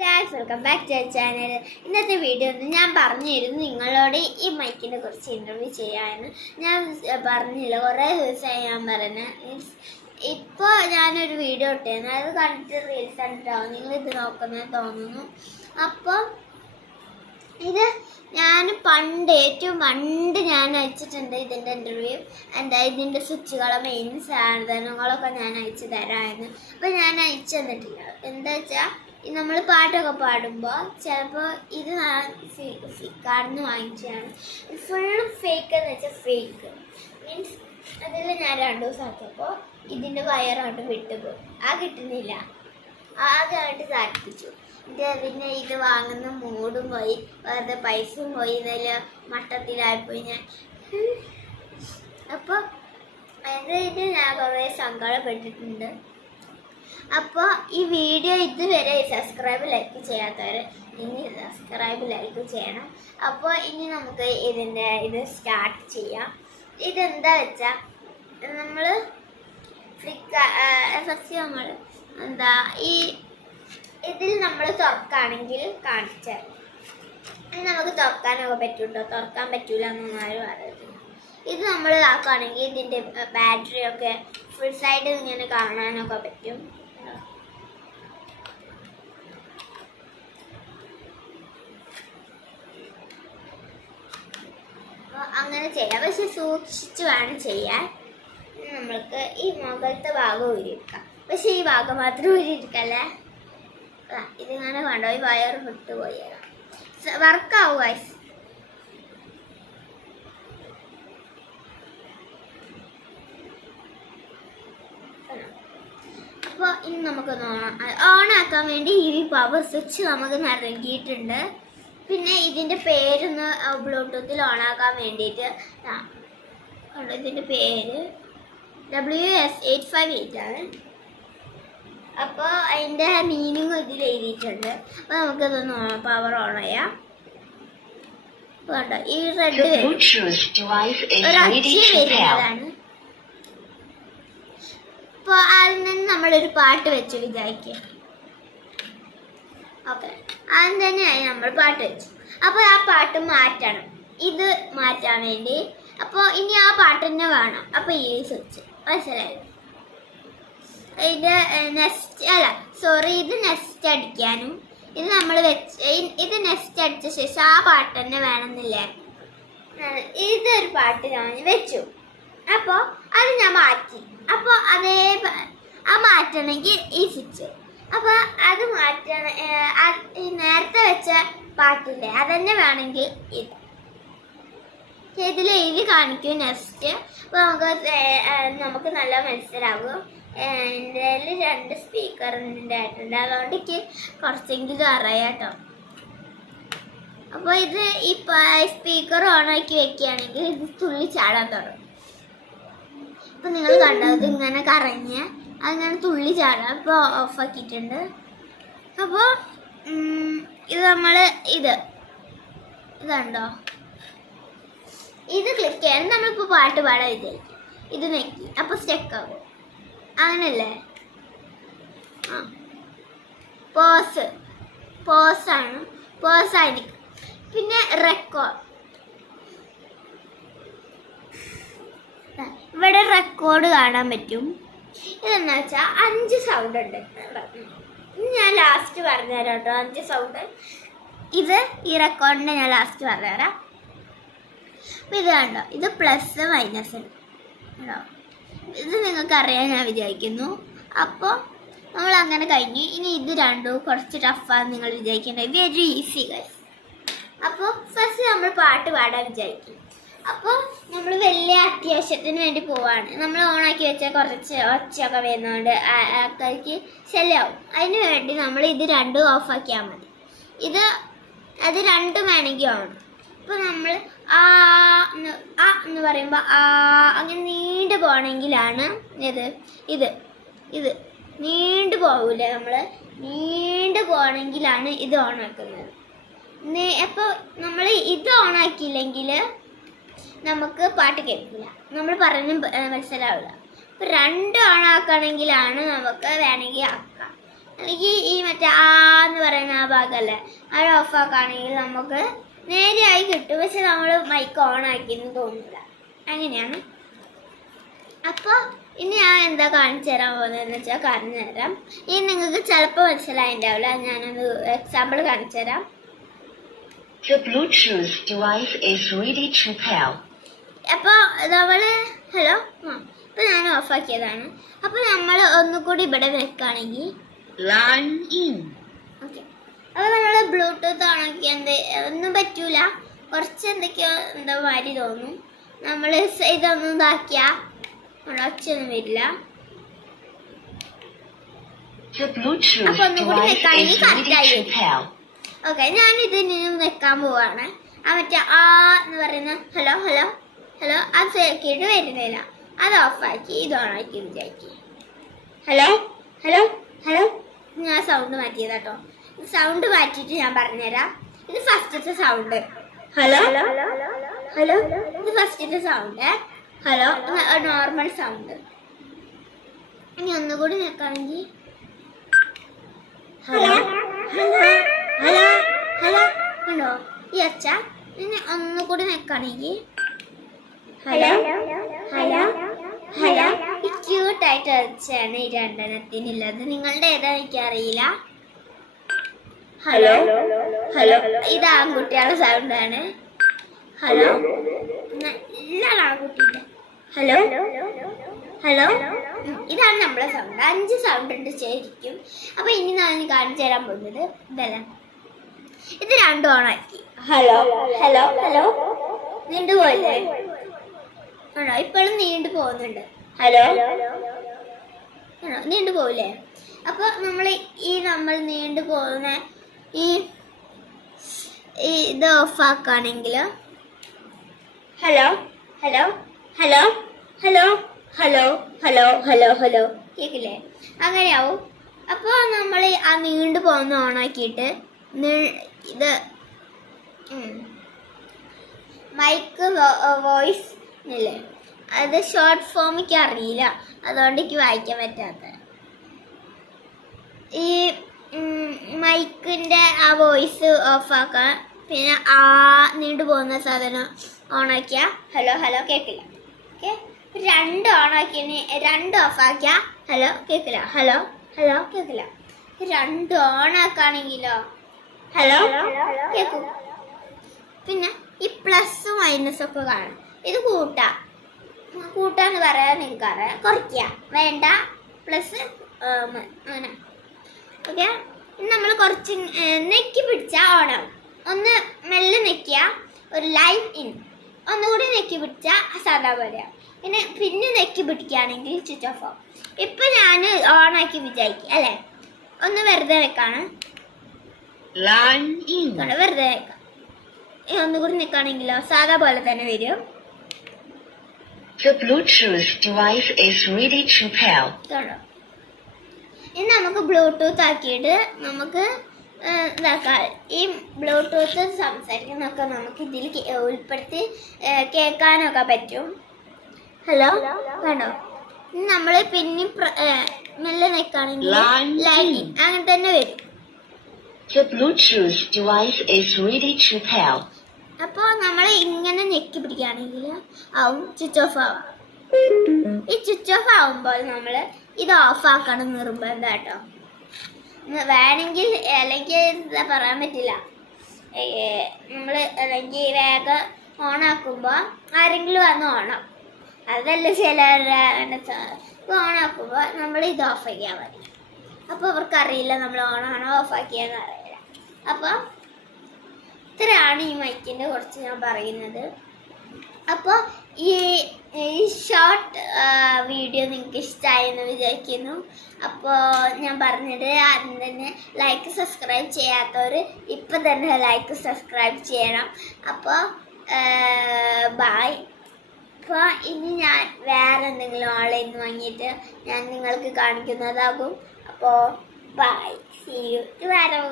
Guys, welcome back to channel. ഇന്നത്തെ video ഞാൻ പറഞ്ഞിരുന്നു നിങ്ങളോട് ഈ മൈക്കിനെ കുറിച്ച് ഇൻ്റർവ്യൂ ചെയ്യാമെന്ന്. ഞാൻ പറഞ്ഞില്ല, കുറേ ദിവസമായി ഞാൻ പറഞ്ഞത്. മീൻസ് ഇപ്പോൾ ഞാനൊരു വീഡിയോ ഇട്ടായിരുന്നു, അത് കണ്ടിട്ട് റീൽസ് കണ്ടിട്ടാവും നിങ്ങളിത് നോക്കുന്നത് തോന്നുന്നു. അപ്പോൾ ഇത് ഞാൻ ഏറ്റവും പണ്ട് ഞാൻ അയച്ചിട്ടുണ്ട് ഇതിൻ്റെ ഇൻ്റർവ്യൂ. എന്താ ഇതിൻ്റെ സ്വിച്ചുകളോ മെയിൻ സാധനങ്ങളൊക്കെ ഞാൻ അയച്ചു തരാമായിരുന്നു. അപ്പോൾ ഞാൻ അയച്ചു തന്നിട്ടില്ല. എന്താ വെച്ചാൽ നമ്മൾ പാട്ടൊക്കെ പാടുമ്പോൾ ചിലപ്പോൾ ഇത് ഫ്ലിപ്കാർട്ടിൽ വാങ്ങിച്ചതാണ്. ഫുള്ളും ഫേക്ക് എന്ന് വെച്ചാൽ ഫേക്ക് മീൻസ് അതിൽ ഞാൻ 2 ദിവസം ആക്കിയപ്പോൾ ഇതിൻ്റെ വയറായിട്ട് വിട്ടുപോയി. കിട്ടുന്നില്ല, ആദ്യമായിട്ട് സാധിപ്പിച്ചു. പിന്നെ ഇത് വാങ്ങുന്ന മൂടും പോയി, വെറുതെ പൈസയും പോയി, ഇതിൽ മട്ടത്തിലായിപ്പോയി ഞാൻ. അപ്പോൾ അതിന് ഞാൻ കുറേ സങ്കടപ്പെട്ടിട്ടുണ്ട്. അപ്പോൾ ഈ വീഡിയോ ഇതുവരെ സബ്സ്ക്രൈബ് ലൈക്ക് ചെയ്യാത്തവർ ഇനി സബ്സ്ക്രൈബ് ലൈക്ക് ചെയ്യണം. അപ്പോൾ ഇനി നമുക്ക് ഇത് സ്റ്റാർട്ട് ചെയ്യാം. ഇതെന്താ വെച്ചാൽ നമ്മൾ ഫസ്റ്റ് നമ്മൾ ഇതിൽ നമ്മൾ തുറക്കുകയാണെങ്കിൽ കാണിച്ചാൽ നമുക്ക് തുറക്കാനൊക്കെ പറ്റും കേട്ടോ. തുറക്കാൻ പറ്റൂല എന്നൊന്നും ആരും പറയുന്നത്. ഇത് നമ്മൾ ആക്കുകയാണെങ്കിൽ ഇതിൻ്റെ ബാറ്ററിയൊക്കെ ഫുൾ സൈഡ് ഇങ്ങനെ കാണാനൊക്കെ പറ്റും. അങ്ങനെ ചെയ്യാം, പക്ഷെ സൂക്ഷിച്ച് വേണം ചെയ്യാൻ. നമ്മൾക്ക് ഈ മുകളിലത്തെ ഭാഗം ഊരിയെടുക്കാം, പക്ഷെ ഈ ഭാഗം മാത്രം ഊരിയെടുക്കല്ലേ. ഇതിങ്ങനെ കണ്ടോ, ഈ വയർ വിട്ടുപോയി വർക്കാവും ഗൈസ്. അപ്പോൾ ഇനി നമുക്കൊന്ന് ഓണാക്കാൻ വേണ്ടി ഈ പവർ സ്വിച്ച് നമുക്ക് നൽകിയിട്ടുണ്ട്. പിന്നെ ഇതിൻ്റെ പേരൊന്ന് ബ്ലൂടൂത്തിൽ ഓണാക്കാൻ വേണ്ടിയിട്ട് ഇതിൻ്റെ പേര് WS858 ആണ്. അപ്പോൾ അതിൻ്റെ മീനിങ് ഇതിൽ എഴുതിയിട്ടുണ്ട്. അപ്പോൾ നമുക്കിതൊന്ന് പവർ ഓൺ ചെയ്യാം. കണ്ടോ, ഈ റെഡ് ഒരൊച്ച വരുന്നതാണ്. അപ്പോൾ അതിൽ നിന്ന് നമ്മളൊരു പാട്ട് വെച്ച് വിചാരിക്കുക. ഓക്കെ, ആദ്യം തന്നെയായി നമ്മൾ പാട്ട് വെച്ചു. അപ്പോൾ ആ പാട്ട് മാറ്റണം, ഇത് മാറ്റാൻ വേണ്ടി. അപ്പോൾ ഇനി ആ പാട്ട് തന്നെ വേണം. അപ്പോൾ ഈ സ്വിച്ച് മനസ്സിലായത്. ഇത് ഇത് നെക്സ്റ്റ് അടിക്കാനും ഇത് നമ്മൾ ഇത് നെക്സ്റ്റ് അടിച്ച ശേഷം ആ പാട്ട് തന്നെ വേണമെന്നില്ല. ഇതൊരു പാട്ട് ഞാൻ വെച്ചു. അപ്പോൾ അത് ഞാൻ മാറ്റി. അപ്പോൾ മാറ്റണമെങ്കിൽ ഈ സ്വിച്ച്. അപ്പോൾ അത് മാറ്റണം. നേരത്തെ വെച്ച പാട്ടില്ലേ അതന്നെ വേണമെങ്കിൽ ഇതിൽ എഴുതി കാണിക്കും നെക്സ്റ്റ്. അപ്പോൾ നമുക്ക് നല്ല മനസ്സിലാകും. എൻ്റെ 2 സ്പീക്കറിൻ്റെ ആയിട്ടുണ്ട്, അതുകൊണ്ട് എനിക്ക് കുറച്ചെങ്കിലും അറിയാം കേട്ടോ. അപ്പോൾ ഇത് ഈ സ്പീക്കർ ഓണാക്കി വെക്കുകയാണെങ്കിൽ ഇത് തുള്ളി ചാടാൻ തുടങ്ങും. അപ്പോൾ നിങ്ങൾ കണ്ടോ, ഇതിങ്ങനെ കറങ്ങിയ അങ്ങനെ തുള്ളി ചാടാം. ഇപ്പോൾ ഓഫാക്കിയിട്ടുണ്ട്. അപ്പോൾ ഇത് നമ്മൾ ഇതുണ്ടോ, ഇത് ക്ലിക്ക് ചെയ്യാൻ നമ്മളിപ്പോൾ പാട്ട് പാടാൻ വിചാരിക്കും. ഇത് നെക്കി അപ്പോൾ സ്റ്റെക്കാകും, അങ്ങനല്ലേ. പോസായിരിക്കും. പിന്നെ ഇവിടെ റെക്കോർഡ് കാണാൻ പറ്റും. ഇതെന്ന് വെച്ചാൽ 5 സൗണ്ട് ഉണ്ട്. ഞാൻ ലാസ്റ്റ് പറഞ്ഞുതരാം കേട്ടോ 5 സൗണ്ട്. ഈ റെക്കോർഡിൻ്റെ ഞാൻ ലാസ്റ്റ് പറഞ്ഞുതരാം. അപ്പോൾ ഇത് കണ്ടോ, ഇത് പ്ലസ് മൈനസ് ഉണ്ട് കേട്ടോ. ഇത് നിങ്ങൾക്കറിയാൻ ഞാൻ വിചാരിക്കുന്നു. അപ്പോൾ നമ്മൾ അങ്ങനെ കഴിഞ്ഞു. ഇനി ഇത് രണ്ടും കുറച്ച് ടഫാന്ന് നിങ്ങൾ വിചാരിക്കേണ്ടത്. Very easy guys. അപ്പോൾ ഫസ്റ്റ് നമ്മൾ പാട്ട് പാടാൻ വിചാരിക്കും. അപ്പോൾ നമ്മൾ വലിയ അത്യാവശ്യത്തിന് വേണ്ടി പോവാണ്. നമ്മൾ ഓണാക്കി വെച്ചാൽ കുറച്ച് ഒച്ചയൊക്കെ വരുന്നതുകൊണ്ട് ആൾക്കാർക്ക് ശല്യമാവും. അതിന് വേണ്ടി നമ്മൾ ഇത് രണ്ടും ഓഫാക്കിയാൽ മതി. അത് രണ്ടും വേണമെങ്കിൽ ഓണം. ഇപ്പോൾ നമ്മൾ എന്ന് പറയുമ്പോൾ അങ്ങനെ നീണ്ടു പോകണമെങ്കിലാണ് ഇത് നീണ്ടു പോകില്ല. നമ്മൾ നീണ്ടു പോകണമെങ്കിലാണ് ഇത് ഓണാക്കുന്നത്. അപ്പോൾ നമ്മൾ ഇത് ഓണാക്കിയില്ലെങ്കിൽ നമുക്ക് പാട്ട് കേൾക്കില്ല, നമ്മൾ പറഞ്ഞ് മനസ്സിലാവില്ല. അപ്പോൾ 2 ഓണാക്കണമെങ്കിലാണ് നമുക്ക് വേണമെങ്കിൽ ആക്കാം. അല്ലെങ്കിൽ ഈ മറ്റേ എന്ന് പറയുന്ന ആ ഭാഗമല്ലേ അത് ഓഫാക്കുകയാണെങ്കിൽ നമുക്ക് നേരെയായി കിട്ടും. പക്ഷെ നമ്മൾ മൈക്ക് ഓൺ ആക്കിയെന്ന് തോന്നില്ല. അങ്ങനെയാണ്. അപ്പോൾ ഇനി ഞാൻ എന്താ കാണിച്ചു തരാൻ പോകുന്നതെന്ന് വെച്ചാൽ കാണിച്ചു തരാം. ഇനി നിങ്ങൾക്ക് ചിലപ്പോൾ മനസ്സിലായിട്ടുണ്ടാവില്ല. ഞാനൊന്ന് എക്സാമ്പിൾ കാണിച്ചു തരാം. The Bluetooth device is ready to pair. അപ്പോൾ നമ്മൾ ഹലോ ഇപ്പോൾ ഞാൻ ഓഫാക്കിയതാണ്. അപ്പോൾ നമ്മൾ ഒന്നുകൂടി ഇവിടെ വെക്കുകയാണെങ്കിൽ Line in. ഓക്കെ. അപ്പോൾ നമ്മൾ ബ്ലൂടൂത്ത് ഓണാക്കി ഒന്നും പറ്റൂല. കുറച്ച് എന്തൊക്കെയോ എന്താ മാതിരി തോന്നും. നമ്മൾ ഇതൊന്നും ഇതാക്കിയാൽ ഒച്ചയൊന്നും വരില്ല. The Bluetooth അപ്പോൾ ഒന്നുകൂടി device വെക്കുകയാണെങ്കിൽ is ready കറക്റ്റായി to വരും. pair. ഓക്കെ, ഞാനിത് നിന്നും വെക്കാൻ പോവാണ്. മറ്റേ ആ എന്ന് പറയുന്ന ഹലോ ഹലോ ഹലോ അത് കേട്ട് വരുന്നില്ല. അത് ഓഫാക്കി ഇത് ഓണാക്കി വിചാരിക്കും. ഹലോ ഹലോ ഹലോ ഞാൻ സൗണ്ട് മാറ്റിയത് കേട്ടോ. സൗണ്ട് മാറ്റിയിട്ട് ഞാൻ പറഞ്ഞുതരാം. ഇത് ഫസ്റ്റത്തെ സൗണ്ട് ഹലോ ഹലോ. ഇത് ഫസ്റ്റത്തെ സൗണ്ട് ഹലോ, നോർമൽ സൗണ്ട്. ഇനി ഒന്നുകൂടി നിൽക്കുകയാണെങ്കിൽ ഹലോ ഹലോ ഹലോ ഹലോ കണ്ടോ ഈ ഒച്ച. ഇനി ഒന്നുകൂടി നിൽക്കുകയാണെങ്കിൽ ഹലോ ഹലോ ഹലോ. ഈ ക്യൂട്ടായിട്ട് ഒച്ചയാണ് ഈ രണ്ടെണ്ണത്തിനുള്ളത്. നിങ്ങളുടെ ഏതാ എനിക്കറിയില്ല. ഹലോ ഹലോ ഇത് ആൺകുട്ടികളുടെ സൗണ്ടാണ്. ഹലോ നല്ല ആൺകുട്ടിയുടെ ഹലോ ഹലോ. ഇതാണ് നമ്മളെ സൗണ്ട്. 5 സൗണ്ട് ഉണ്ട് ശരിക്കും. അപ്പോൾ ഇനി ഞാൻ കാണിച്ചു തരാൻ പോകുന്നത് ഇതല്ല. ഇത് രണ്ടും ഓണാക്കി ഹലോ ഹലോ ഹലോ. നീണ്ടു പോയില്ലേ? ആണോ? ഇപ്പോഴും നീണ്ടു പോകുന്നുണ്ട്. ഹലോ ആണോ? നീണ്ടു പോവില്ലേ? അപ്പോൾ നമ്മൾ നീണ്ടു പോകുന്ന ഈ ഇത് ഓഫാക്കുകയാണെങ്കിൽ hello hello hello hello hello hello hello hello കേൾക്കില്ലേ? അങ്ങനെയാവും. അപ്പോൾ നമ്മൾ ആ നീണ്ടു പോകുന്ന ഓണാക്കിയിട്ട് ഇത് മൈക്ക് വോയിസ് ഇല്ലേ, അത് ഷോർട്ട് ഫോം എനിക്ക് അറിയില്ല, അതുകൊണ്ട് എനിക്ക് വായിക്കാൻ പറ്റാത്ത. ഈ മൈക്കിൻ്റെ ആ വോയിസ് ഓഫാക്കാൻ, പിന്നെ ആ നീണ്ടു പോകുന്ന സാധനം ഓണാക്കിയാൽ ഹലോ ഹലോ കേൾക്കില്ല. ഓക്കെ, രണ്ട് ഓണാക്കിയതിന് രണ്ട് ഓഫാക്കിയാൽ ഹലോ കേൾക്കില്ല. ഹലോ ഹലോ കേൾക്കില്ല. രണ്ട് ഓണാക്കുകയാണെങ്കിലോ ഹലോ കേൾക്കും. പിന്നെ ഈ പ്ലസ് മൈനസ് ഒക്കെ കാണും. ഇത് കൂട്ടാന്ന് പറയാൻ നിങ്ങൾക്കറിയാം. കുറയ്ക്കുക വേണ്ട, പ്ലസ് അങ്ങനെ. ഓക്കെ, നമ്മൾ കുറച്ച് നെക്കി പിടിച്ചാൽ ഓണാവും. ഒന്ന് മെല്ലെ നെക്കിയ ഒരു ലൈൻ ഇൻ, ഒന്നുകൂടി നെക്കി പിടിച്ചാൽ സാധാ പോലെയാവും. പിന്നെ നെക്കി പിടിക്കുകയാണെങ്കിൽ സ്വിച്ച് ഓഫ് ആവും. ഇപ്പം ഞാൻ ഓണാക്കി വിചാരിക്കും അല്ലേ. ഒന്ന് വെറുതെ വെക്കാണ്, വെറുതെ വെക്കാം. ഒന്നുകൂടി നിൽക്കുകയാണെങ്കിലോ സാധാ പോലെ തന്നെ വരും. The Bluetooth device is ready to pair. ഇനി നമുക്ക് ബ്ലൂടൂത്ത് ആക്കിയിട്ട് നമുക്ക് ഇതാക്കാം. ഈ ബ്ലൂടൂത്ത് സംസാരിക്കുന്നതൊക്കെ നമുക്ക് ഇതിൽ ഉൾപ്പെടുത്തി കേൾക്കാനൊക്കെ പറ്റും. ഹലോ കണ്ടോ? നമ്മൾ പിന്നെ മെല്ലെ നിൽക്കുകയാണെങ്കിൽ ലൈനിങ് അങ്ങനെ തന്നെ വരും. The Bluetooth device is ready to pair. അപ്പോൾ നമ്മൾ ഇങ്ങനെ ഞെക്കി പിടിക്കുകയാണെങ്കിൽ ആവും സ്വിച്ച് ഓഫ് ആവാം. ഈ സ്വിച്ച് ഓഫ് ആവുമ്പോൾ നമ്മൾ ഇത് ഓഫാക്കണം നിർബന്ധം കേട്ടോ. വേണമെങ്കിൽ അല്ലെങ്കിൽ എന്താ പറയാൻ പറ്റില്ല. നമ്മൾ അല്ലെങ്കിൽ വേഗം ഓണാക്കുമ്പോൾ ആരെങ്കിലും വന്ന് ഓണാക്കും. അതല്ല ചിലരുടെ ഓണാക്കുമ്പോൾ നമ്മൾ ഇത് ഓഫാക്കിയാൽ മതി. അപ്പോൾ അവർക്കറിയില്ല നമ്മൾ ഓണാണോ ഓഫാക്കിയെന്ന് അറിയില്ല. അപ്പോൾ ഇത്രയാണ് ഈ മൈക്കിൻ്റെ കുറിച്ച് ഞാൻ പറയുന്നത്. അപ്പോൾ ഈ ഷോർട്ട് വീഡിയോ നിങ്ങൾക്ക് ഇഷ്ടമായെന്ന് വിചാരിക്കുന്നു. അപ്പോൾ ഞാൻ പറഞ്ഞത് ആദ്യം തന്നെ ലൈക്ക് സബ്സ്ക്രൈബ് ചെയ്യാത്തവർ ഇപ്പം തന്നെ ലൈക്ക് സബ്സ്ക്രൈബ് ചെയ്യണം. അപ്പോൾ ബായ്. അപ്പോൾ ഇനി ഞാൻ വേറെ എന്തെങ്കിലും ഓൺലൈനിൽ നിന്ന് വാങ്ങിയിട്ട് ഞാൻ നിങ്ങൾക്ക് കാണിക്കുന്നതാകും. അപ്പോൾ ബായ്, സീ യു ടുമാറോ.